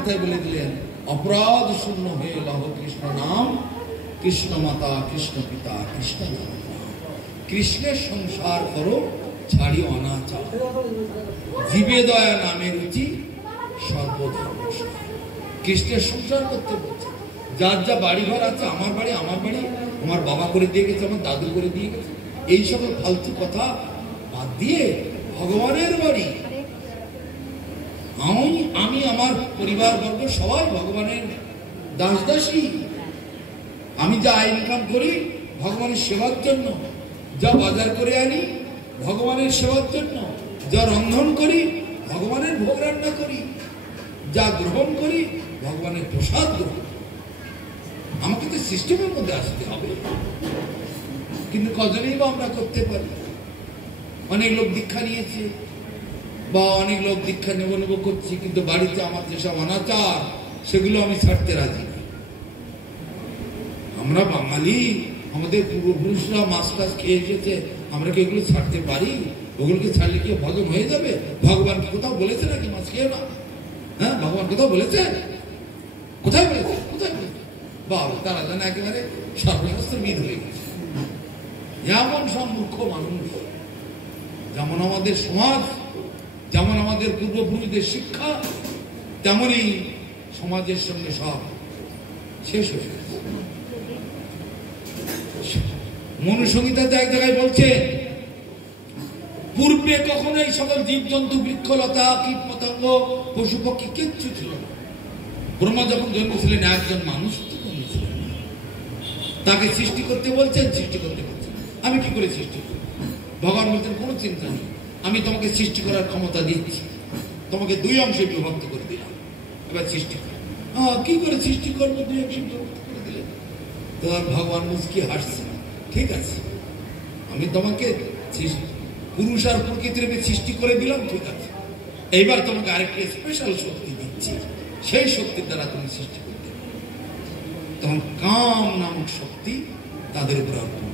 কথায় বলে দিলেন, অপরাধ শূন্য হয়ে লহ কৃষ্ণ নাম, কৃষ্ণ মাতা কৃষ্ণ পিতা কৃষ্ণ নাম। কৃষ্ণের সংসার করো ছাড়ি অনাচার, জীবে দয়া নামে রুচি সর্বধর্ম। কৃষ্ণের সংসার করতে বলছে। যার যা বাড়ি ঘর আছে, আমার বাড়ি আমার বাবা করে দিয়ে গেছে, আমার দাদু করে দিয়ে গেছে, এই সকল ফালতু কথা বাদ দিয়ে ভগবানের বাড়ি, আমি আমার পরিবার বর্গ সবাই ভগবানের দাস দাসী। আমি যা ইনকাম করি ভগবানের সেবার জন্য, যা বাজার করে আনি ভগবানের সেবার জন্য, যা রন্ধন করি ভগবানের ভোগ রান্না করি, যা গ্রহণ করি ভগবানের প্রসাদ গ্রহণ। আমাকে তো সিস্টেমের মধ্যে আসতে হবে, কিন্তু কজনেই বা আমরা করতে পারি। অনেক লোক দীক্ষা নিয়েছে বা অনেক লোক দীক্ষা নেব করছি, কিন্তু বাড়িতে আমার যেসব অনাচার সেগুলো আমি ছাড়তে রাজি না। আমরা বাঙালি, আমাদের পূর্বপুরুষরা মাছ টাছ খেয়ে এসেছে, আমরা কি এগুলো ছাড়তে পারি? ওগুলোকে ছাড়লে কি ভজন হয়ে যাবে? ভগবান কি কোথাও বলেছে নাকি মাছ খেয়ে না? হ্যাঁ, ভগবান কোথাও বলেছে? কোথায় বলেছে? কোথায় বলেছে? বাবা, তারা যেন একেবারে সর্বশাস্ত্রবিদ হয়ে গেছে। যেমন সব মূর্খ মানুষ, যেমন আমাদের সমাজ, যেমন আমাদের পূর্বপুরুষদের শিক্ষা, তেমনই সমাজের সঙ্গে সব শেষ হয়ে গেছে। মনুসংহিতাতে এক জায়গায় বলছে, পূর্বে কখনো এই সকল জীবজন্তু, বৃক্ষলতা, কীট পতঙ্গ, পশু পক্ষী কিচ্ছু ছিল না। ব্রহ্মা যখন জন্মেছিলেন একজন মানুষ তো জন্মেছিলেন, তাকে সৃষ্টি করতে বলছেন, সৃষ্টি করতে বলছেন। আমি কি করে সৃষ্টি করব? ভগবান বলছেন কোনো চিন্তা নেই, আমি তোমাকে সৃষ্টি করার ক্ষমতা দিচ্ছি, তোমাকে দুই অংশে বিভক্ত করে দিলাম, এবার সৃষ্টি করো। কি করে সৃষ্টি করবো? দুই অংশে বিভক্ত করে দিলেন। তোমার ভগবান মুচকি হাসছে, ঠিক আছে, আমি তোমাকে পুরুষ আর প্রকৃতির সৃষ্টি করে দিলাম, ঠিক আছে, এইবার তোমাকে আরেকটি স্পেশাল শক্তি দিচ্ছি, সেই শক্তির দ্বারা তুমি সৃষ্টি করতে পারো। তখন কাম নামক শক্তি তাদের উপর অর্পণ।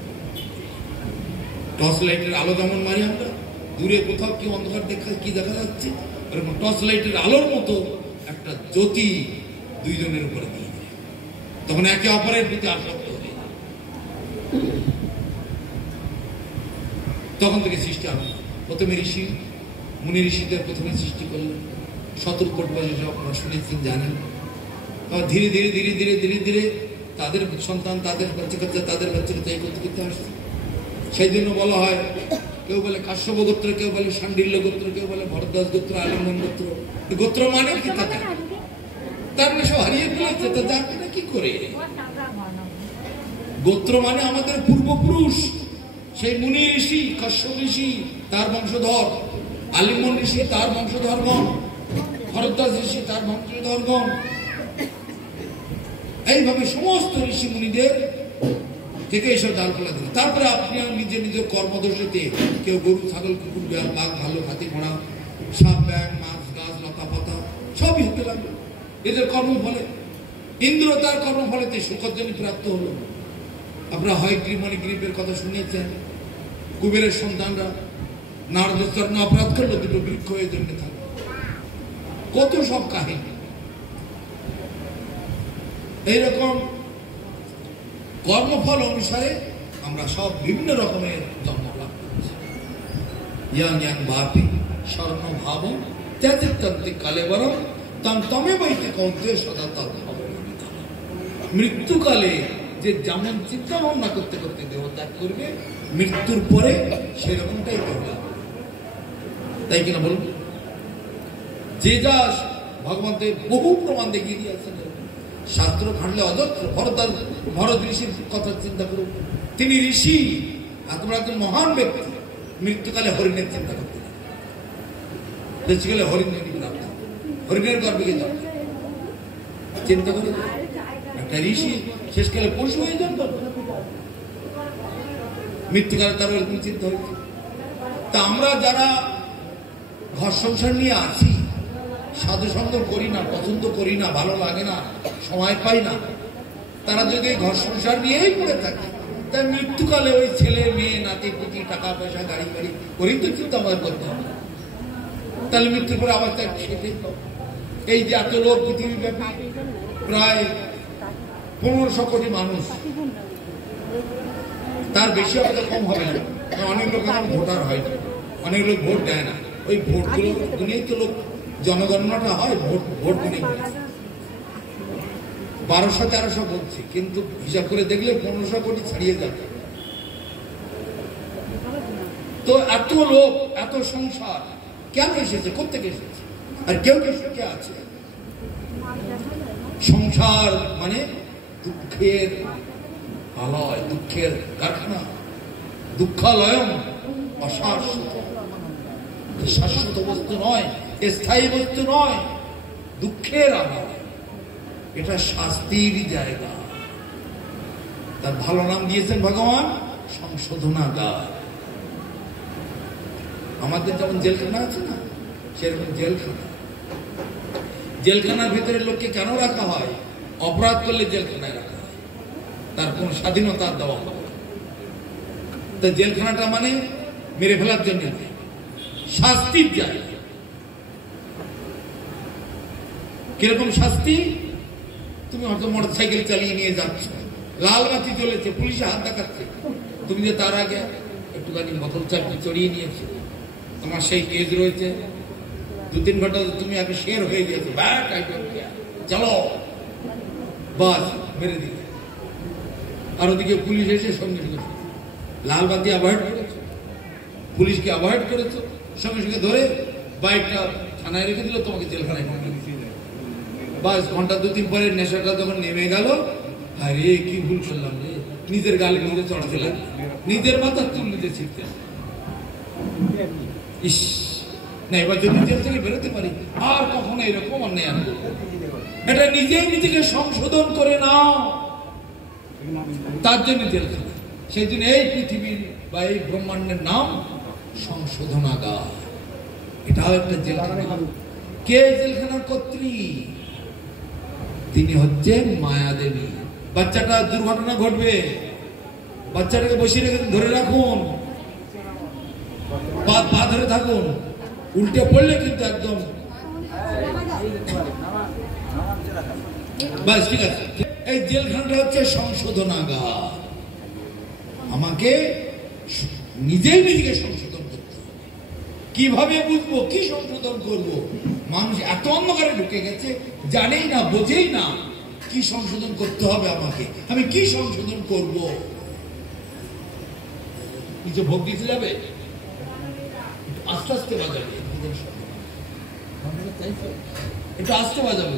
টর্চ লাইটের আলো যেমন মারি আমরা, দূরে কোথাও কি অন্ধকার কি দেখা যাচ্ছে, এরকম টর্চ লাইটের আলোর মতো একটা জ্যোতি দুইজনের উপরে দিয়ে দেয়, তখন একে অপরের প্রতি আসক্ত হয়ে যায়। তখন থেকে সৃষ্টি আরম্ভ। প্রথমে ঋষি মুনি ঋষিদের প্রথমে সৃষ্টি করলেন, শতরূপট আপনারা শুনেছেন, জানেন। ধীরে ধীরে ধীরে ধীরে ধীরে ধীরে তাদের সন্তান, তাদের বাচ্চা কাচ্চা, তাদের বাচ্চা কাচ্চা এই করতে করতে আসছে। সেই জন্য বলা হয়, কেউ বলে কাশ্যপ গোত্র, কেউ বলে শাণ্ডিল্য গোত্র, কেউ বলে ভরদ্বাজ গোত্র, আলিঙ্গন গোত্র। গোত্র মানে কি? তার মানে সব হারিয়ে ফেলেছে, তা জানবে না কি করে? গোত্র মানে আমাদের পূর্বপুরুষ, সেই মুনি ঋষি, কাশ্যপ ঋষি তার বংশধর, আলিঙ্গন ঋষি তার বংশধরগণ, ভরদ্বাজ ঋষি তার বংশধরগণ। এইভাবে সমস্ত ঋষি মুনিদের থেকে এইসব ডালপালা দিল। তারপরে আপনি নিজের নিজের কর্মদোষেতে কেউ গরু, ছাগল, কুকুর, বিড়াল, বাঘ, ভালো, হাতি, ঘোড়া, সাপ, ব্যাং, মাছ, গাছ, লতা পাতা সবই হতে লাগলো এদের কর্মফলে। ইন্দ্র তার কর্মফলেতে সুখজনী প্রাপ্ত হলো। আপনারা হয় মণিগ্রীবের কথা শুনিয়েছেন, কুবেরের সন্তানরা নারদের চরণ অপরাধ করলো, দুটো বৃক্ষ হয়ে জন্মে থাকলো। কত সব কাহিনী। এইরকম কর্মফল অনুসারে আমরা সব বিভিন্ন রকমের জন্ম লাভ করছি। ইয়াং ইয়াং বাপি স্বর্ণ ভাব ত্যাজিত্তান্তিক কালে বরং তাম তমে বইতে কৌতে সদা তার ভাব। মৃত্যুকালে যে যেমন চিন্তা ভাবনা করতে করতে দেহ ত্যাগ করবে, মৃত্যুর পরে সেরকমটাই করবে। তাই কিনা বলুন? যে যা ভগবানদের বহু প্রমাণ দেখিয়ে দিয়েছেন। শাস্ত্র ঘাটলে অযত্র। ভরত ঋষির কথা চিন্তা করুন, তিনি ঋষি, তোমরা একজন মহান ব্যক্তি, মৃত্যুকালে হরিণের চিন্তা করতে বেশিকালে হরিণের গর্বে যান চিন্তা করে। একটা ঋষি শেষকালে পশু হয়ে যান, মৃত্যুকালে তার এরকম চিন্তা হয়েছে। তা আমরা যারা ঘর সংসার নিয়ে আছি, সাধু সঙ্গ করি না, পছন্দ করি না, ভালো লাগে না, সময় পাই না, তারা যদি ঘর সংসার নিয়েই পড়ে থাকে, তাই মৃত্যুকালে ওই ছেলে মেয়ে, নাতি পুতি, টাকা পয়সা, গাড়ি বাড়ি করেই তো চিন্তা আমাদের করতে হবে। তাহলে মৃত্যুর পরে আবার তাই সেটাই পাবো। এই যে এত লোক পৃথিবীব্যাপী প্রায় 1500 কোটি মানুষ, তার বেশি হয়তো কম হবে না। অনেক লোক এখন ভোটার হয় না, অনেক লোক ভোট দেয় না। ওই ভোটগুলো গুনেই তো লোক জনগণনাটা হয়, ভোট গুনে 1200-1300 বলছে, কিন্তু হিসাব করে দেখলে 1500 কোটি ছাড়িয়ে যাবে। তো এত লোক, এত সংসার কেন এসেছে, কোত্থেকে এসেছে? আর কেউ কেউ সুখে আছে। সংসার মানে দুঃখের আলয়, দুঃখের কারখানা, দুঃখালয়ম অশাশ্বত, শাশ্বত বস্তু নয়, স্থায়ী বস্তু নয়, দুঃখের আলয়, এটা শাস্তির জায়গা। তার ভালো নাম দিয়েছেন ভগবান সংশোধনাগার। আমাদের যেমন জেলখানা আছে না, সেরকম জেলখানা। জেলখানার ভিতরে লোককে কেন রাখা হয়? অপরাধ করলে জেলখানায় রাখা হয়, তার কোন স্বাধীনতা দেওয়া হবে। তো জেলখানাটা মানে মেরে ফেলার জন্য শাস্তির জায়গা। কিরকম শাস্তি? তুমি হয়তো মোটরসাইকেল চালিয়ে নিয়ে যাচ্ছ, লাল বাতি জ্বলেছে, পুলিশে হাত দেখাচ্ছে, তুমি যে তার আগে একটুখানি বোতল চাপটি চড়িয়ে নিয়েছো, তোমার সেই কেজ রয়েছে, 2-3 ঘন্টা তুমি আগে শের হয়ে গিয়েছো, চলো বাস মেরে দিলে। আর ওদিকে পুলিশ এসে সঙ্গে সঙ্গে লাল বাতি অ্যাভয়েড করেছো, পুলিশকে অ্যাভয়েড করেছো, সঙ্গে সঙ্গে ধরে বাইকটা থানায় রেখে দিল, তোমাকে জেলখানায় ঢুকিয়ে দিল। বাস ঘন্টা 2-3 পরে নেশাটা যখন নেমে গেল, আরে কি ভুল করলাম রে, নিজের গালে নিজে চড়াতে লাগলো, নিজের মাথার চুল নিজে ছিটতে। ইস না, এবার যদি জেল থেকে বেরোতে পারি আর কখনো এরকম অন্যায় আনবো। এটা নিজেই নিজেকে সংশোধন করে নাও, তার জন্য জেলখানা। সেই জন্য এই পৃথিবীর বা এই ব্রহ্মাণ্ডের নাম সংশোধনাগার। এটাও একটা জেলখানা। কে জেলখানার কর্ত্রী? তিনি হচ্ছেন মায়াদেবী। বাচ্চাটা দুর্ঘটনা ঘটবে, বাচ্চাটাকে বসিয়ে রেখে ধরে রাখুন, পা ধরে থাকুন, উল্টে পড়লে কিন্তু একদম বাস, ঠিক আছে। এই জেলখানাটা হচ্ছে সংশোধনাগার। আমাকে নিজেই নিজেকে সংশোধন করতে হবে। কিভাবে বুঝবো, কি সংশোধন করব? মানুষ এত অন্ধকারে ঢুকে গেছে, জানেই না, বোঝেই না কি সংশোধন করতে হবে আমাকে। আমি কি সংশোধন করব? কিছু ভোগ দিতে যাবে, আস্তে আস্তে বাজাবে, একটু আস্তে বাজাবে।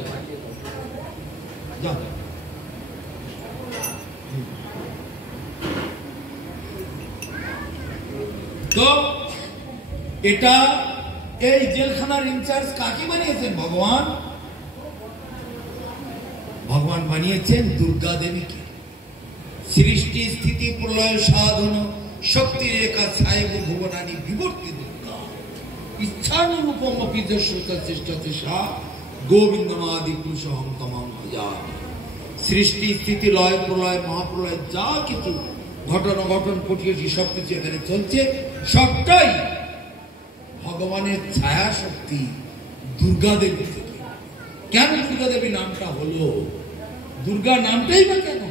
তো এটা এই জেলখানার ইনচার্জ কাকে বানিয়েছেন? ভগবান। ভগবান বানিয়েছেন দুর্গা দেবীকে। সৃষ্টি স্থিতি প্রলয় সাধন শক্তি রেখা সাহেব ভুবনানি বিবর্তি দুর্গা ইচ্ছানুরূপম অপি যশোকা চেষ্টাতে সা গোবিন্দমাদি পুরুষহং তমাম ভজা। সৃষ্টি স্থিতি লয় প্রলয় মহাপ্রলয় যা কিছু ঘটনা ঘটন পটিয়েছি সবকিছু এখানে চলছে, সবটাই ভগবানের ছায়া শক্তি দুর্গা দেবী থেকে। কেন দুর্গা দেবী নামটা হলো? দুর্গা নামটাই বা কেন?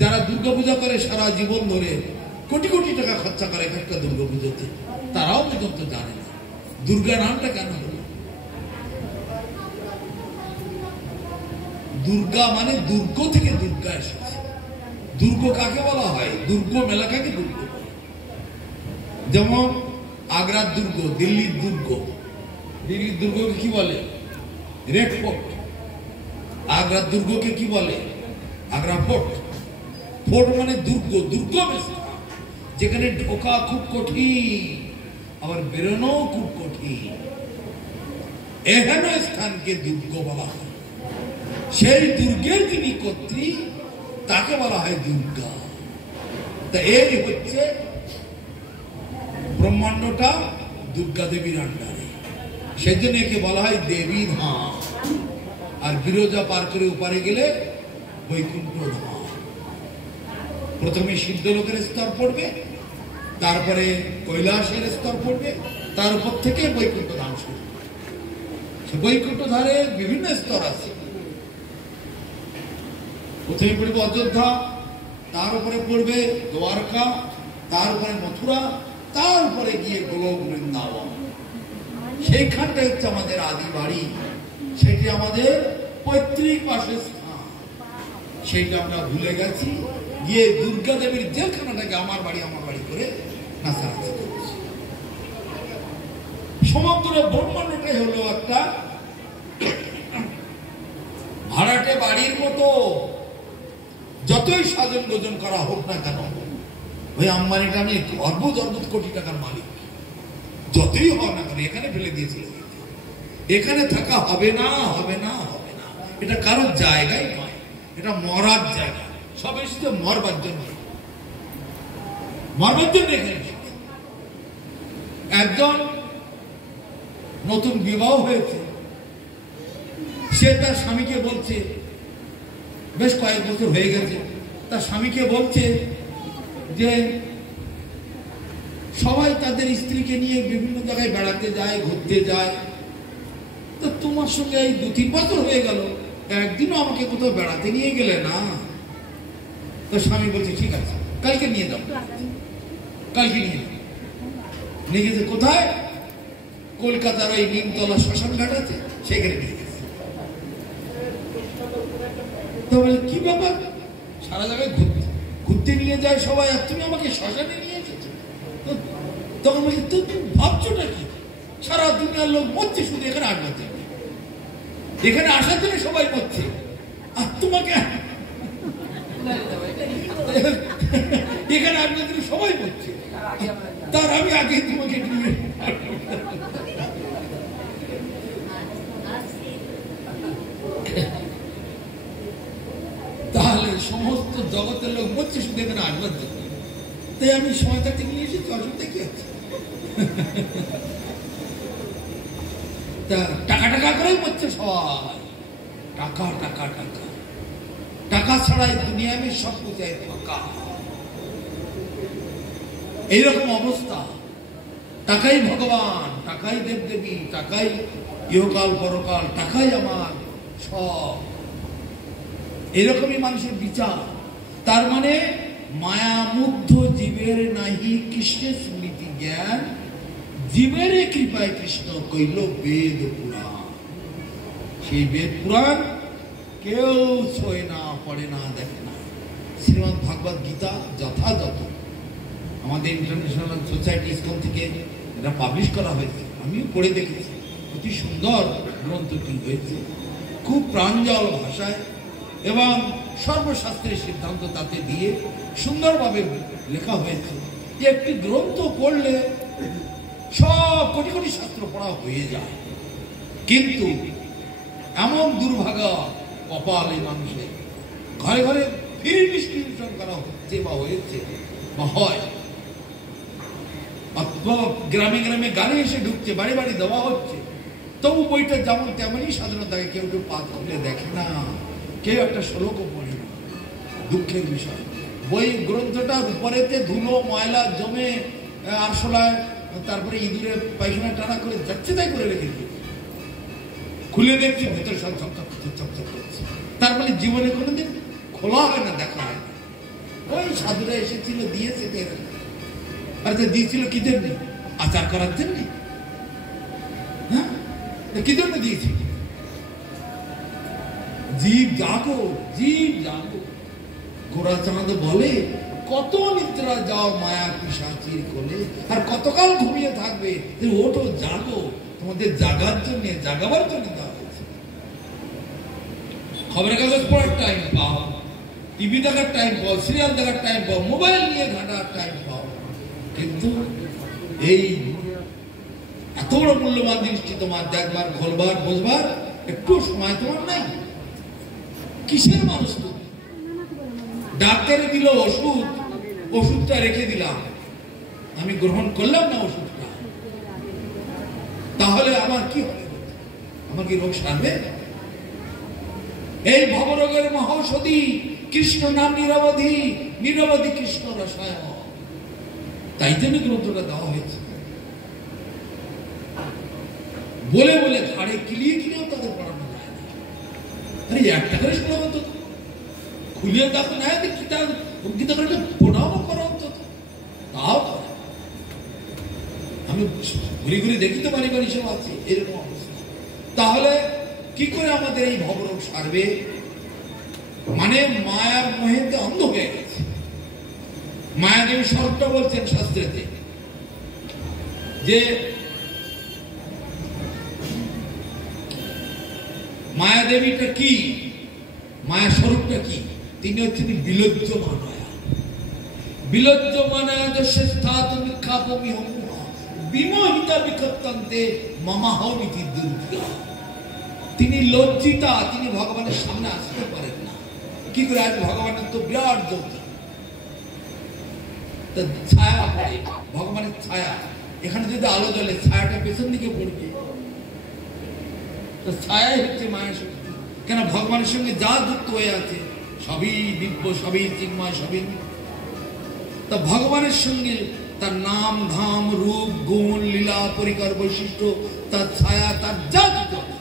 যারা দুর্গা পূজা করে সারা জীবন ধরে কোটি কোটি টাকা খরচা করে একটা দুর্গা পুজোতে, তারাও পর্যন্ত জানে না দুর্গা নামটা কেন হলো। দুর্গা মানে দুর্গ থেকে দুর্গা এসেছে। দুর্গ কাকে বলা হয়? দুর্গম এলাকাকে দুর্গ বলে। যেমন আগ্রার দুর্গ, দিল্লির দুর্গ। দিল্লির দুর্গকে কি বলে? Red fort. আগ্রার দুর্গকে কি বলে? আগ্রা ফোর্ট। ফোর্ট মানে দুর্গ, দুর্গম স্থান, যেখানে ঢোকা খুব কঠিন, আবার বেরোনো খুব কঠিন। এহেন স্থানকে দুর্গ বলা হয়। সেই দুর্গের যিনি কর্ত্রী, তাকে বলা হয় দুর্গা। তা এই হচ্ছে ব্রহ্মাণ্ডটা দুর্গা দেবীর আন্ডারে। সেই জন্য একে বলা হয় দেবী ধাম। আর বিরজা পার করে উপারে গেলে বৈকুণ্ঠ ধাম। প্রথমে সিদ্ধলোকের স্তর পড়বে, তারপরে কৈলাসের স্তর পড়বে, তার উপর থেকে বৈকুণ্ঠ ধাম শুরু। বৈকুণ্ঠ ধারে বিভিন্ন স্তর আছে। প্রথমে পড়বে অযোধ্যা, তার উপরে পড়বে দ্বারকা, তার উপরে মথুরা, তার উপরে গিয়ে গোলক বৃন্দাবন। সেইখানটা হচ্ছে আমাদের আদি বাড়ি, সেটি আমাদের পৈতৃক বাসস্থান। সেইটা আমরা ভুলে গেছি, গিয়ে দুর্গা দেবীর জেলখানাটাকে আমার বাড়ি করে নাচানাচি করছি। সমগ্র ব্রহ্মাণ্ডটাই হলো একটা ভাড়াটে বাড়ির মতো। যতই সাজন গোজন করা হোক না কেন, ওই আম্বানিটা আমি অদ্ভুত কোটি টাকার মালিক, যতই হোক না কেন এখানে ফেলে দিয়েছিল। এখানে থাকা হবে না, হবে না, হবে না। এটা কারোর জায়গাই নয়, এটা মরার জায়গা। সব এসেছে মরবার জন্য, মরবার জন্য এখানে। একজন নতুন বিবাহ হয়েছে, সে তার স্বামীকে বলছে, বেশ কয়েক বছর হয়ে গেছে, তার স্বামীকে বলছে যে সবাই তাদের স্ত্রীকে নিয়ে বিভিন্ন জায়গায় বেড়াতে যায়, ঘুরতে যায়, তো তোমার সঙ্গে এই 2-3 বছর হয়ে গেল, একদিনও আমাকে কোথাও বেড়াতে নিয়ে গেলে না। তো স্বামী বলছে ঠিক আছে, কালকে নিয়ে যাও। কালকে নিয়ে গেছে কোথায়? কলকাতার ওই নিমতলা শ্মশান ঘাট আছে, সেখানে নিয়ে গেছে। তো বলে কি ব্যাপার, সারা জায়গায় ঘুরতে নিয়ে যায় সবাই, আর তুমি আমাকে শ্মশানে নিয়ে এসেছো? তখন বলছে তুমি ভাবছোটা কি, সারা দুনিয়ার লোক মরছে, শুধু এখানে আড্ডা দেবে, এখানে আসার জন্য সবাই মরছে, আর তোমাকে এখানে আড্ডা দিলে সবাই মরছে, তার আমি আগে তোমাকে নিয়ে। তাহলে সমস্ত জগতের লোক মরছে, শুধু এখানে আড্ডা দেবে, তাই আমি সময় থাকতে নিয়ে এসেছি, অসুবিধা কি আছে? টাকা টাকা করেই মরছে সবাই, টাকা টাকা টাকা টাকা ছাড়াই দুনিয়া में সব कुछ है ফাঁকা। এইরকম অবস্থা। টাকাই ভগবান, টাকাই দেবদেবী, টাকাই ইহকাল পরকাল, টাকাই আমার সব, এরকমই মানুষের বিচার। তার মানে মায়ামুগ্ধ জীবের নাহি কৃষ্ণের স্মৃতি জ্ঞান, জীবের কৃপায় কৃষ্ণ কইল বেদ পুরাণ। সেই বেদ পুরাণ কেউ ছোঁয় না, পড়ে না, দেখে না। শ্রীমদ্ ভাগবত গীতা যথাযথ আমাদের ইন্টারন্যাশনাল সোসাইটি স্কুল থেকে এটা পাবলিশ করা হয়েছে, আমিও পড়ে দেখেছি। অতি সুন্দর গ্রন্থটি হয়েছে, খুব প্রাঞ্জল ভাষায়, এবং সর্বশাস্ত্রের সিদ্ধান্ত তাতে দিয়ে সুন্দরভাবে লেখা হয়েছে। একটি গ্রন্থ পড়লে সব কোটি কোটি শাস্ত্র পড়া হয়ে যায়, কিন্তু এমন দুর্ভাগা কপাল এই মানুষের, ঘরে ঘরে ফ্রি ডিস্ট্রিবিউশন করা হচ্ছে বা হয়েছে বা হয়, গ্রামে গ্রামে গাড়ি এসে ঢুকছে, বাড়ি বাড়ি দেওয়া হচ্ছে, তবু বইটা যেমন তেমনই সাধারণ থাকে, কেউ কেউ পাত খুলে দেখে না, কেউ একটা শ্লোকও পড়ে না। দুঃখের বিষয়, বই গ্রন্থটার উপরেতে ধুলো ময়লা জমে আরশোলায়, তারপরে ইঁদুরে পায়খানা টানা করে যাচ্ছে তাই করে রেখে দিয়েছে। খুলে দেখছি ভেতরে সব চকচক করছে। তার মানে জীবনে কোনোদিন খোলা হয় না, দেখা হয় না। ওই সাধুরা এসেছিল, দিয়েছে, আর দিয়েছিল কি জন্য? আচার করার জন্য। হ্যাঁ, কি জন্য দিয়েছি? জীব জাগো, জীব জাগো। গোরাচাঁদ বলে কত নিদ্রা যাও মায়া পিশাচির কোলে, আর কতকাল ঘুমিয়ে থাকবে, ওঠো জাগো। তোমাদের জাগার জন্য, জাগাবার জন্য দেওয়া হয়েছে। খবরের কাগজ পড়ার টাইম পাও, টিভি দেখার টাইম পাও, সিরিয়াল দেখার টাইম পাও, মোবাইল নিয়ে ঘাটার টাইম পাও, কিন্তু এই এত বড় মূল্যবান জিনিসটি তোমার দেখবার, খোলবার, বুঝবার একটু সময় তোমার নাই। কিসের মানুষ তুমি? ডাক্তারে দিল ওষুধ, ওষুধটা রেখে দিলাম, আমি গ্রহণ করলাম না ওষুধটা, তাহলে আমার কি হবে? আমার কি রোগ সারবে? এই ভবরোগের মহৌষধি কৃষ্ণ নাম নিরবধি, নিরবধি কৃষ্ণ রসায়ন। তাই জন্য গ্রন্থটা দেওয়া হয়েছে। বলে বলে ঘাড়ে কিলিয়ে কিলিয়েও তাদের পড়ানো যায় না। আরে একটা করে শোনা অন্তত, খুলিয়ে দেখো না গীতা করে পড়াও করো অন্তত, তাও আমি ঘুরি ঘুরি দেখিতে পারি পারি সব আছে এরকম অবস্থা। তাহলে কি করে আমাদের এই ভবরোগ সারবে? মানে মায়ার মোহেতে অন্ধ হয়ে গেছে। মায়াদেবী স্বরূপটা বলছেন শাস্ত্রেতে যে মায়াদেবীটা কি, মায়া স্বরূপটা কি? তিনি হচ্ছেন বিলজ্জ মানায়া। বিলজ্জ মানায়া দস্যে স্থাত বিক্ষাপমি হমুহা বিমোহিতা বিক্ষত্তান্তে মামাহমিতি দুর্গা। তিনি লজ্জিতা, তিনি ভগবানের সামনে আসতে পারেন না। কি করে? আজ ভগবানের তো বিরাট জ্যোতি, ছায়া পড়ে, ভগবানের ছায়া। এখানে যদি আলো জ্বলে ছায়াটা পেছন দিকে পড়বে, ছায়াই হচ্ছে মায়া শক্তি। কেন? ভগবানের সঙ্গে যা যুক্ত হয়ে আছে সবই দিব্য, সবই চিন্ময়, সবই। তা ভগবানের সঙ্গে তার নাম ধাম রূপ গুণ লীলা পরিকর বৈশিষ্ট্য, তার ছায়া, তার যা যুক্ত আছে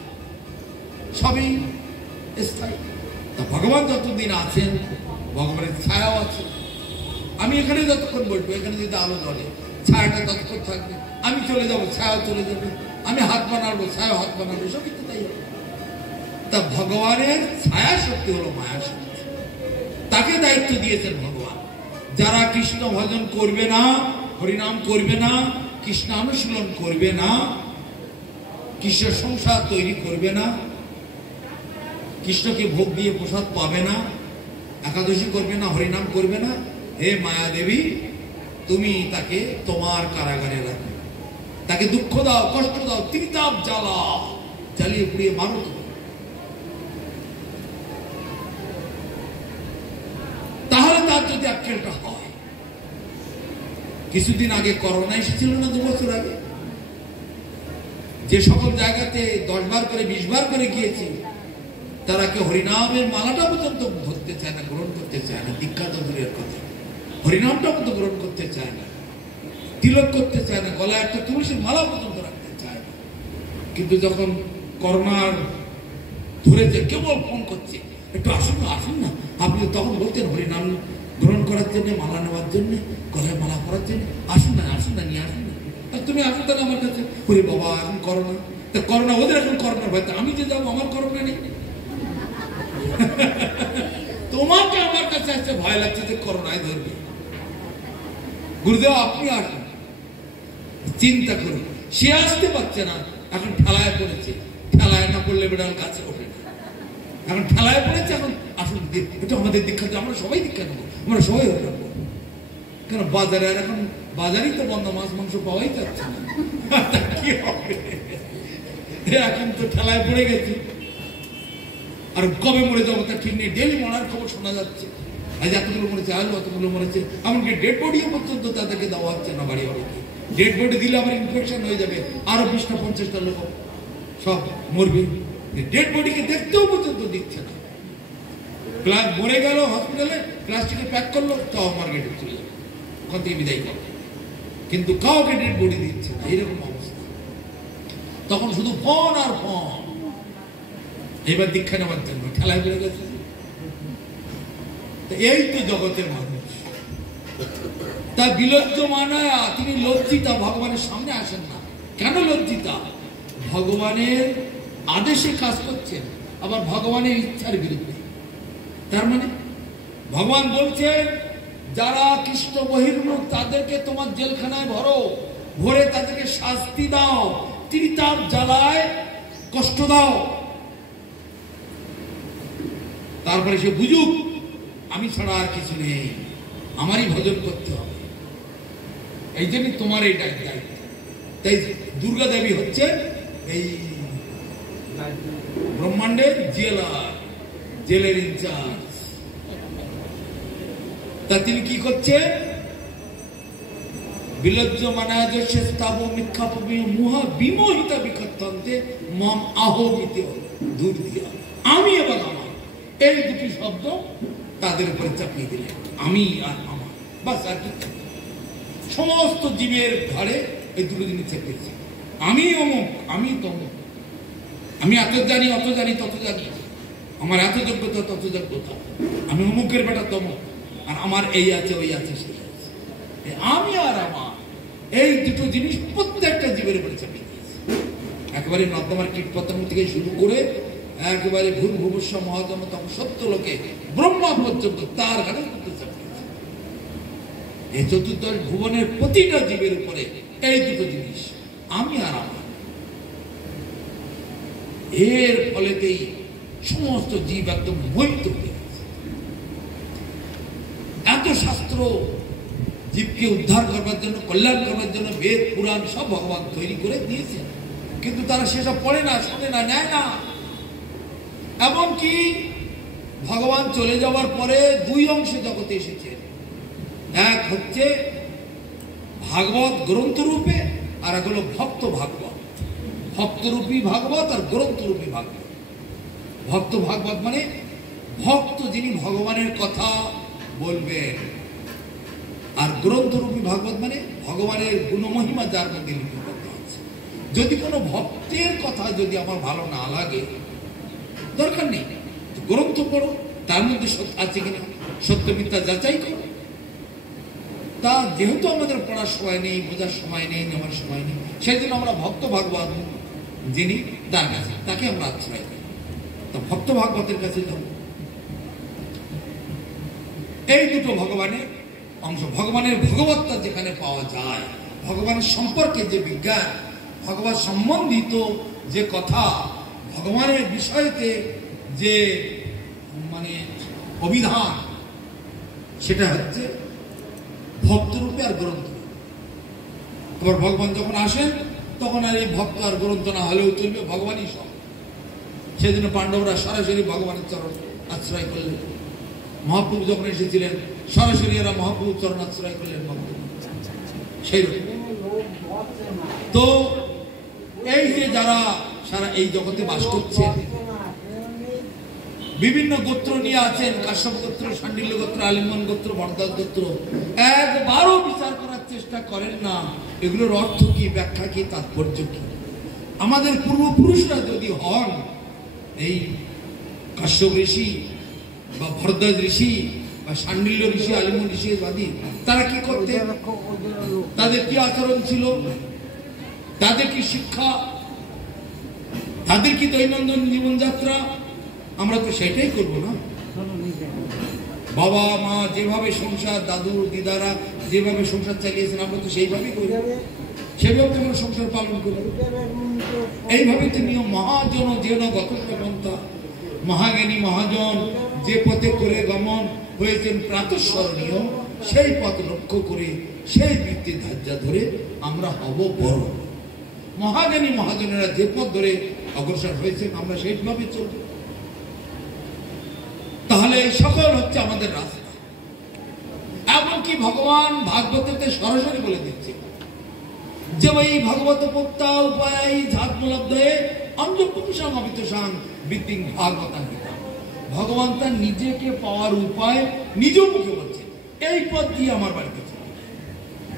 সবই স্থায়ী। তা ভগবান যতদিন আছেন ভগবানের ছায়াও আছে। আমি এখানে যতক্ষণ বসবো, এখানে যদি আলো জ্বলে ছায়াটা ততক্ষণ থাকবে, আমি চলে যাবো ছায়া চলে যাবে, আমি হাত বানাবো ছায়া হাত বানাবো, সবই তো তাই হবে। তা ভগবানের ছায়া শক্তি হলো মায়া শক্তি। তাকে দায়িত্ব দিয়েছেন ভগবান। যারা কৃষ্ণ ভজন করবে না, হরিনাম করবে না, কৃষ্ণ অনুশীলন করবে না, কৃষ্ণ সংসার তৈরি করবে না, কৃষ্ণকে ভোগ দিয়ে প্রসাদ পাবে না, একাদশী করবে না, হরিনাম করবে না, হে মায়া দেবী তুমি তাকে তোমার কারাগারে রাখো, তাকে দুঃখ দাও, কষ্ট দাও, ত্রিতাপ জ্বালা, জ্বালিয়ে পুড়িয়ে মারো। তাহলে তার যদি আক্কেলটা হয়। কিছুদিন আগে করোনা এসেছিল না, 2 বছর আগে, যে সকল জায়গাতে 10 বার করে 20 বার করে গিয়েছি, তারা কেউ হরিনামের মালাটা পর্যন্ত ধরতে চায় না, গ্রহণ করতে চায় না। দীক্ষা তো দূরের কথা, হরিনামটা পর্যন্ত গ্রহণ করতে চায় না, তিলক করতে চায় না, গলায় একটা তুলসীর মালা পর্যন্ত রাখতে চায় না। কিন্তু যখন করোনার ধরেছে, কেবল ফোন করছে, একটু আসুন না, আসুন না। আপনি তখন বলতেন হরিনাম গ্রহণ করার জন্য, মালা নেওয়ার জন্য, গলায় মালা করার জন্য, আসুন না, আসুন না, নিয়ে আসুন না। আর তুমি আসুন তাহলে আমার কাছে। ওরে বাবা, এখন করোনা, তা করোনা ওদের, এখন করোনার ভয়, আমি যে যাবো, আমার করোনা নেই। তোমাকে আমার কাছে আসতে ভয় লাগছে যে করোনায় ধরবে। গুরুদেব আপনি আসুন, চিন্তা করুন। সে আসতে পারছে না, এখন ঠেলায় পড়েছে। ঠেলায় না পড়লে বেড়াল কাছে ওঠে না, এখন ঠেলায় পড়েছে। এখন আসুন, এটা আমাদের দীক্ষা, আমরা সবাই দীক্ষা নেবো, আমরা সবাই হয়ে যাবো। কেন? বাজারে আর এখন বাজারেই তো বন্ধ, মাছ মাংস পাওয়াই যাচ্ছে না, কি হবে? এখন তো ঠেলায় পড়ে গেছি। আর কবে মরে যাবো তা ঠিক নেই, ডেলি মরার খবর শোনা যাচ্ছে। আজ এতগুলো মরেছে, আজ অতগুলো মরেছে, এমনকি ডেড বডিও পর্যন্ত তাদেরকে দেওয়া হচ্ছে না বাড়ি বাড়িতে। ডেড বডি দিলে আমার ইনফেকশন হয়ে যাবে, আরো 20-50টা লোক সব মরবে। ডেড বডিকে দেখতেও পর্যন্ত দিচ্ছে না। মরে গেল হসপিটালে, প্লাস্টিকে প্যাক করলো, তাও মার্কেটে চলে যাবে, ওখান থেকে বিদায় করো। কিন্তু কাউকে ডেড বডি দিচ্ছে না, এরকম অবস্থা। তখন শুধু ফোন আর ফোন। এবার দীক্ষা নেওয়ার জন্য খেলায় বেড়ে গেছে। এই তো জগতের মানুষ। তার বিলজ্জ মানায়া, তিনি লজ্জিতা, ভগবানের সামনে আসেন না। কেন লজ্জিতা? ভগবানের আদেশে কাজ করছেন, আবার ভগবানের ইচ্ছার বিরুদ্ধে। তার মানে ভগবান বলছেন যারা কৃষ্ণ বহির্মুখ তাদেরকে তোমার জেলখানায় ভরো, ভরে তাদেরকে শাস্তি দাও, ত্রিতাপ জ্বালায় কষ্ট দাও। তারপরে সে বুঝুক আমি ছাড়া আর কিছু নেই, আমারই ভজন করতে হবে। এই জন্য তোমার এই দায়িত্ব। তাই দুর্গা দেবী হচ্ছে এই ব্রহ্মাণ্ডের জেলার, জেলের ইনচার্জ। তা তিনি কি করছে? বিলজ্জ মানায়াদস্য স্থাব মিথ্যাপমি মুহা বিমোহিতা বিক্ষত্তান্তে মম আহমিতে দূর দিয়া। আমি এবং আমার, এই দুটি শব্দ তাদের উপরে চাপিয়ে দিলেন, আমি আর আমার, বাস। আর কিছু সমস্ত জীবের ঘাড়ে এই দুটো জিনিস চেপেছে, আমি অমুক, আমি তমুক। আমি এত জানি, অত জানি, তত জানি, আমার এত যোগ্যতা, তত যোগ্যতা, আমি অমুকের বেটা তমুক, আর আমার এই আছে, ওই আছে, সেই আছে। আমি আর আমার এই দুটো জিনিস প্রত্যেকটা জীবের উপরে চাপিয়ে দিয়েছে। একেবারে নর্দমার কীট পতঙ্গ থেকে শুরু করে একেবারে ভূর ভুবস্ব মহাজম তখন সত্য লোকে ব্রহ্মা পর্যন্ত তার ঘাড়ের মধ্যে চাপিয়েছে। এই চতুর্দশ ভুবনের প্রতিটা জীবের উপরে এই দুটো জিনিস, আমি আর আমার। এর ফলেতেই সমস্ত জীব একদম মোহিত হয়ে গেছে। এত শাস্ত্র জীবকে উদ্ধার করবার জন্য, কল্যাণ করবার জন্য বেদ পুরাণ সব ভগবান তৈরি করে দিয়েছে, কিন্তু তারা সেসব পড়ে না, শোনে না, নেয় না। এমনকি ভগবান চলে যাওয়ার পরে দুই অংশে জগতে এসেছে। এক হচ্ছে ভাগবত গ্রন্থ রূপে, আর এক হলো ভক্ত ভাগবত। ভক্তরূপী ভাগবত আর গ্রন্থরূপী ভাগবত। ভক্ত ভাগবত মানে ভক্ত যিনি ভগবানের কথা বলবেন, আর গ্রন্থরূপী ভাগবত মানে ভগবানের গুণমহিমা যার মধ্যে লিপিবদ্ধ আছে। যদি কোনো ভক্তের কথা যদি আমার ভালো না লাগে, দরকার নেই, গ্রন্থ পড়ো, তার মধ্যে আছে কিনা সত্য মিথ্যা যাচাই করো। তা যেহেতু আমাদের পড়ার সময় নেই, বোঝার সময় নেই, নেওয়ার সময় নেই, সেই জন্য আমরা ভক্ত ভাগবত যিনি তার কাছে, তাকে আমরা আশ্রয় করি। তো ভক্ত ভাগবতের কাছে যাব। এই দুটো ভগবানের অংশ। ভগবানের ভগবত্তা যেখানে পাওয়া যায়, ভগবানের সম্পর্কে যে বিজ্ঞান, ভগবান সম্বন্ধিত যে কথা, ভগবানের বিষয়তে যে মানে অভিধান, সেটা হচ্ছে ভক্তরূপে আর গ্রন্থ। আবার ভগবান যখন আসেন তখন আর এই ভক্ত আর গ্রন্থ না হলেও চলবে, ভগবানই সব। সেজন্য পাণ্ডবরা সরাসরি ভগবানের চরণ আশ্রয় করলেন। মহাপ্রভু যখন এসেছিলেন সরাসরি এরা মহাপ্রভুর চরণ আশ্রয় করলেন ভক্ত। সেই তো এই যে যারা সারা এই জগতে বাস করছেন, বিভিন্ন গোত্র নিয়ে আছেন, কাশ্যপ গোত্র, শাণ্ডিল্য গোত্র, আলিঙ্গন গোত্র, ভরদ্বাজ গোত্র, একবারও বিচার করার চেষ্টা করেন না এগুলোর অর্থ কি, ব্যাখ্যা কি, তাৎপর্য কি। আমাদের পূর্বপুরুষরা যদি হন এই কাশ্যপ ঋষি বা ভরদ্বাজ ঋষি বা শাণ্ডিল্য ঋষি, আলিঙ্গন ঋষি বাদী, তারা কি করতেন, তাদের কি আচরণ ছিল, তাদের কি শিক্ষা, তাদের কি দৈনন্দিন জীবনযাত্রা, আমরা তো সেটাই করবো না। বাবা মা যেভাবে সংসার, দাদু দিদারা যেভাবে সংসার চালিয়েছেন, আমরা তো সেইভাবেই করি, সেভাবে আমরা সংসার পালন করি। এইভাবে তিনি মহাজন যেন গত পন্থা, মহাজ্ঞানী মহাজন যে পথে করে গমন হয়েছেন প্রাতঃস্মরণীয়, সেই পথ লক্ষ্য করে সেই বৃত্তি ধার্যা ধরে আমরা হব বড়। মহাজ্ঞানী মহাজনেরা যে পথ ধরে অগ্রসর হয়েছেন, আমরা সেইভাবে চলব। তাহলে এই সকল হচ্ছে আমাদের রাস্তা। এমনকি ভগবান ভাগবততে সরাসরি বলে দিচ্ছে যে ওই ভগবত পত্তা উপায় ঝাতমূলব্ধে অঞ্জপুংসাং অবিতসাং বিদ্যিং ভাগবতাঙ্গিতা। ভগবান তার নিজেকে পাওয়ার উপায় নিজ মুখে বলছে, এই পথ দিয়ে আমার বাড়িতে চলে।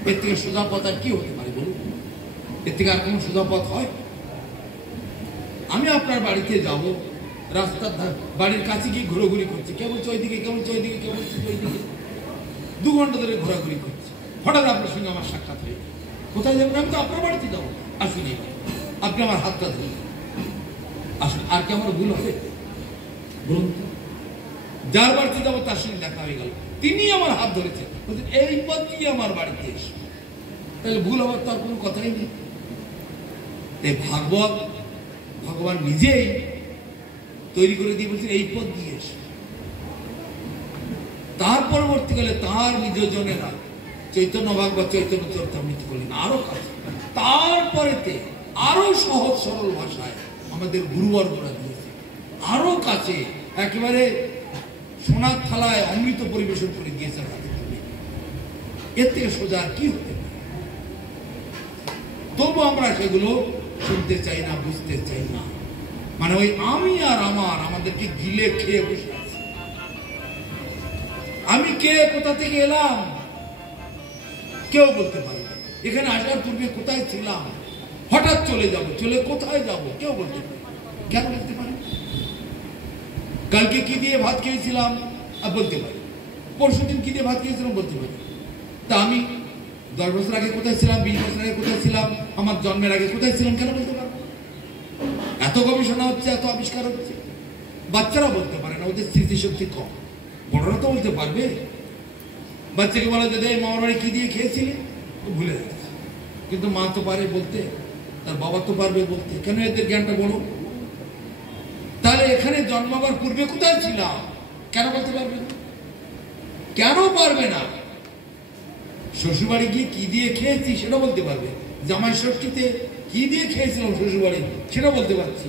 এর থেকে সোজা পথ আর কি হতে পারে বলুন? এর থেকে আর কোন সোজা পথ হয়? আমি আপনার বাড়িতে যাব, রাস্তার বাড়ির কাছে গিয়ে ঘোরাঘুরি করছি, কে বলছে ওইদিকে, কে বলছে ওইদিকে, কে বলছে ওইদিকে, 2 ঘন্টা ধরে ঘোরাঘুরি করছি। হঠাৎ আপনার সঙ্গে আমার সাক্ষাৎ হয়ে, কোথায় যাবেন? আমি তো আপনার বাড়িতে যাবো, আসুন, আপনি আমার হাতটা ধরুন, আসুন। আর কি আমার ভুল হবে? বলুন, যার বাড়িতে যাবো তার সঙ্গে দেখা হয়ে গেল, তিনি আমার হাত ধরেছেন, বলছেন এই পথ দিয়ে আমার বাড়িতে এসে, তাহলে ভুল হওয়ার তো আর কোনো কথাই নেই। এই ভাগবত ভগবান নিজেই তৈরি করে দিয়ে বলছেন এই পথ দিয়ে এসে। তার পরবর্তীকালে তার নিজজনেরা চৈতন্য ভাগবত, চৈতন্য চরিতামৃত করলেন আরো কাছে, তারপরেতে আরো সহজ সরল ভাষায় আমাদের গুরুবর্গরা দিয়েছে, আরো কাছে একেবারে সোনার থালায় অমৃত পরিবেশন করে দিয়েছেন হাতে তুলে। এর থেকে সোজা কি হতে পারে? তবু আমরা সেগুলো শুনতে চাই না, বুঝতে চাই না। মানে ওই আমি আর আমার আমাদেরকে গিলে খেয়ে বসে আছে। আমি কে, কোথা থেকে এলাম কেউ বলতে পারে না। এখানে আসার পূর্বে কোথায় ছিলাম, হঠাৎ চলে যাব, চলে কোথায় যাব কেউ বলতে পারে। কেন বলতে পারি? কালকে কি দিয়ে ভাত খেয়েছিলাম বলতে পারি, পরশুদিন কি দিয়ে ভাত খেয়েছিলাম বলতে পারি। তা আমি 10 বছর আগে কোথায় ছিলাম, 20 বছর আগে কোথায় ছিলাম, আমার জন্মের আগে কোথায় ছিলাম কেন বলতে পারবো? এত গবেষণা হচ্ছে, এত আবিষ্কার হচ্ছে। বাচ্চারা বলতে পারে না, ওদের স্মৃতিশক্তি কম। বড়রা তো বলতে পারবে। বাচ্চাকে বলা যে মামার বাড়ি কি দিয়ে খেয়েছিলে, ভুলে যাচ্ছে। কিন্তু মা তো পারে বলতে, তার বাবা তো পারবে বলতে। কেন এদের জ্ঞানটা বড়? তাহলে এখানে জন্মাবার পূর্বে কোথায় ছিলাম কেন বলতে পারবে না? কেন পারবে না? শ্বশুরবাড়ি গিয়ে কি দিয়ে খেয়েছি সেটা বলতে পারবে। জামাই ষষ্ঠীতে কি দিয়ে খেয়েছিলাম শ্বশুরবাড়ি সেটা বলতে পারছি।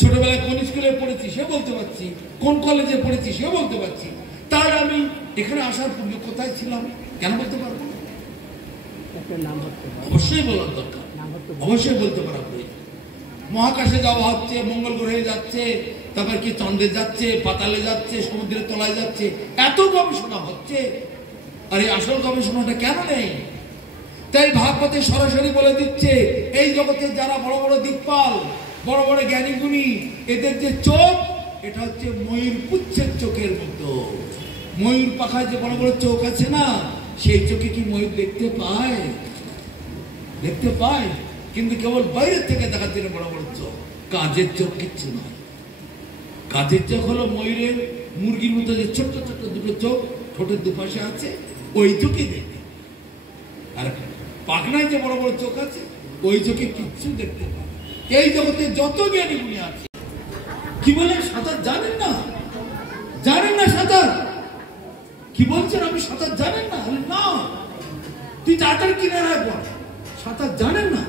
ছোটবেলায় কোন স্কুলে পড়েছি সে বলতে পারছি, কোন কলেজে পড়েছি সে বলতে পারছি। তাই আমি এখানে আসার পূর্বে কোথায় ছিলাম কেন বলতে পারবো? অবশ্যই বলার দরকার, অবশ্যই বলতে পারা প্রয়োজন। মহাকাশে যাওয়া হচ্ছে, মঙ্গল গ্রহে যাচ্ছে, তারপর কি চন্দ্রে যাচ্ছে, পাতালে যাচ্ছে, সমুদ্রের তলায় যাচ্ছে, এত গবেষণা হচ্ছে। আর এই আসল গবেষণাটা কেন নেই? তাই ভাগবতে সরাসরি বলে দিচ্ছে এই জগতে যারা বড় বড় দিকপাল, বড় বড় জ্ঞানী গুণী, এদের যে চোখ, এটা হচ্ছে ময়ূর পুচ্ছের চোখের মতো। ময়ূর পাখায় যে বড় বড় চোখ আছে না, সেই চোখে কি ময়ূর দেখতে পায়? দেখতে পায়, কিন্তু কেবল বাইরের থেকে দেখার জন্য বড় বড় চোখ। কাজের চোখ কিচ্ছু নয়। কাজের চোখ হলো ময়ূরের মুরগির মতো যে ছোট্ট ছোট্ট দুটো চোখ ঠোঁটের দুপাশে আছে, ওই চোখে দেখতে। আর পাখনায় যে বড় বড় চোখ আছে, ওই চোখে কিচ্ছু দেখতে পায়। এই জগতে যত জ্ঞানী গুণী আছে, কি বলেন সাঁতার জানেন না? জানেন না সাঁতার? কি বলছেন আপনি সাঁতার জানেন না? না, তুই তাড়াতাড়ি কিনারায় পড়, সাঁতার জানেন না?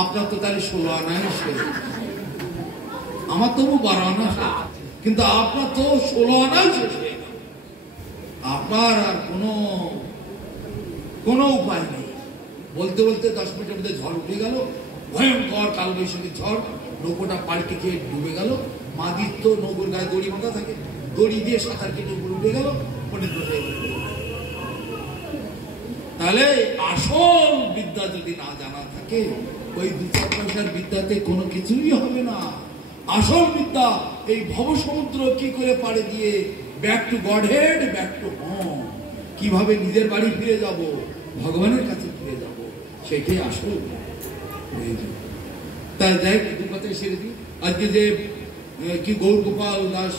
আপনার তো তাহলে 16 আনায় শেষ, আমার তবু 12 আনা, কিন্তু আপনার তো 16 আনায় শেষ হয়ে গেল। আপনার আর কোনো উপায় নেই। বলতে বলতে 10 মিনিটের মধ্যে ঝড় উঠে গেল, ভয়ঙ্কর কালবৈশাখী ঝড়, নৌকোটা পাল্টে খেয়ে ডুবে গেল। মাদির তো নৌকোর গায়ে দড়ি বাঁধা থাকে, দড়ি দিয়ে সাঁতার কেটে উপরে উঠে গেল, পণ্ডিত হয়ে গেল। তাহলে আসল বিদ্যা যদি না জানা থাকে, ওই 2-4 পয়সার বিদ্যাতে কোনো কিছুই হবে না। আসল বিদ্যা এই ভবসমুদ্র কি করে পাড়ে দিয়ে back to god head, back to home, কিভাবে নিজের বাড়ি ফিরে যাব, ভগবানের কাছে ফিরে যাব, সেটাই আসল। তাই যাই দু কথায় সেরে দিই। আজকে যে কি গৌর গোপাল দাস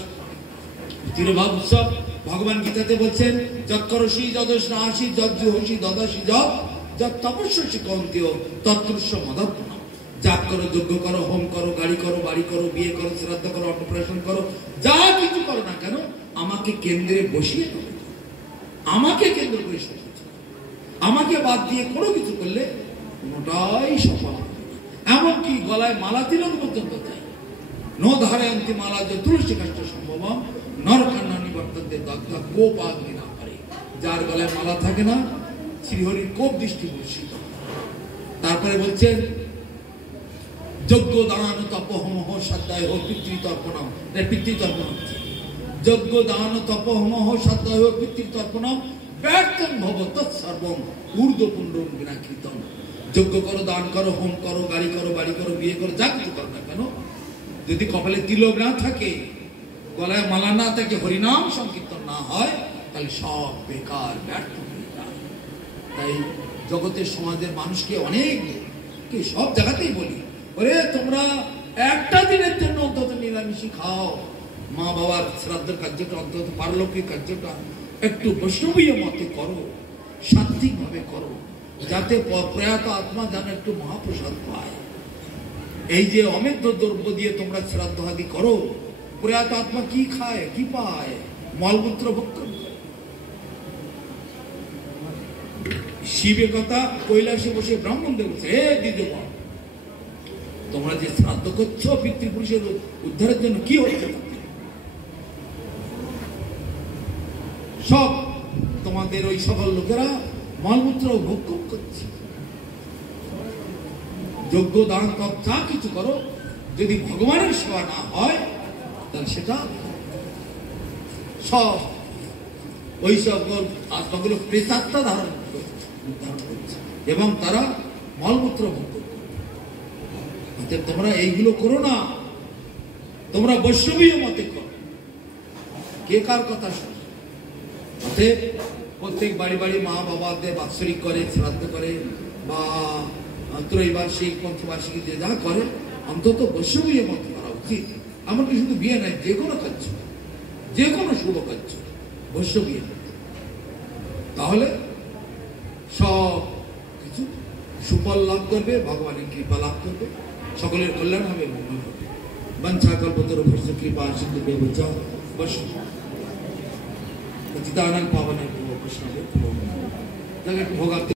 তিরোভাব উৎসব, ভগবান গীতাতে বলছেন যৎকরসি যদস্নাসি যজ্জুহসি দদাসি যৎ তপস্যসি কন্তেয় তৎকৃষ্য মদত্তম। জাপ করো, যজ্ঞ করো, হোম করো, গাড়ি করো, বাড়ি করো, বিয়ে করো, শ্রাদ্ধ করো, অন্নপ্রাশন করো, যা কিছু করো না কেন আমাকে কেন্দ্রে বসিয়ে দেবে। আমাকে কেন্দ্র করে সব কিছু, আমাকে বাদ দিয়ে কোনো কিছু করলে কোনোটাই সফল হবে না। এমনকি গলায় মালা তিলক পর্যন্ত চাই। নো ধারয়ন্তি মালা যে তুলসী কাষ্ঠ সম্ভবম নরকান্না নিবর্তন্তে দগ্ধ কোপাগ্নি না পারে। যার গলায় মালা থাকে না, শ্রীহরির কোপ দৃষ্টি বর্ষিত। তারপরে বলছেন যজ্ঞ দান তপহম শ্রদ্ধায় পিতৃতর্পণম, পিতৃতর্পণ হচ্ছে যজ্ঞ দান তপহম শ্রদ্ধায় পিতৃতর্পণম ব্যর্থম ভব তৎসর্বম ঊর্ধ্বপুণ্ডম বিনাকৃতম। যজ্ঞ করো, দান করো, হোম করো, গাড়ি করো, বাড়ি করো, বিয়ে করো, যা কিছু করো না কেন, যদি কপালে তিলক না থাকে, গলায় মালা না থাকে, হরিনাম সংকীর্তন না হয়, তাহলে সব বেকার, ব্যর্থ হয়ে যায়। তাই জগতের সমাজের মানুষকে অনেক সব জায়গাতেই বলি, ওরে তোমরা একটা দিনের জন্য অন্তত নিরামিষই খাও, মা বাবার শ্রাদ্ধের কার্যটা, অন্তত পারলৌকিক কার্যটা একটু বৈষ্ণবীয় মতে করো, সাত্বিক ভাবে করো, যাতে প্রয়াত আত্মা যেন একটু মহাপ্রসাদ পায়। এই যে অমেধ্য দ্রব্য দিয়ে তোমরা শ্রাদ্ধাদি করো, প্রয়াত আত্মা কি খায়, কি পায়? মলমূত্র ভক্ষণ করে। শিবে কথা কৈলাসে বসে ব্রাহ্মণদের বলছে, হে দ্বিজগণ, তোমরা যে শ্রাদ্ধ করছো পিতৃপুরুষের উদ্ধারের জন্য, কি হচ্ছে? সব তোমাদের ওই সকল লোকেরা মলমূত্র ভক্ষণ করছে। যজ্ঞ দান তপ যা কিছু করো, যদি ভগবানের সেবা না হয়, তাহলে সেটা সব ওই সব আত্মাগুলো প্রেতাত্মা ধারণ করছে এবং তারা মলমূত্র ভক্ষণ করে। অতএব তোমরা এইগুলো করো না, তোমরা বৈষ্ণবীয় মতে করো। কে কার কথা শোনে? অতএব প্রত্যেক বাড়ি বাড়ি মা বাবাদের বাৎসরিক করে, শ্রাদ্ধ করে, বা ত্রৈবার্ষিক পঞ্চবার্ষিকী যে যা করে, অন্তত বৈষ্ণবীয় মতে করা উচিত। এমনকি শুধু বিয়ে নয়, যে কোনো কার্য, যে কোনো শুভ কার্য বৈষ্ণবীয়, তাহলে সব কিছু সুফল লাভ করবে, ভগবানের কৃপা লাভ করবে, সকলের কল্যাণ হবে, মঙ্গল হবে। বঞ্ছা কল্পতরুভ্যশ্চ কৃপা সিন্ধুভ্যো বৈষ্ণবেভ্যশ্চ পতিতানাং পাবনেভ্যো বৈষ্ণবেভ্যো নমো নমঃ। ভোগাতে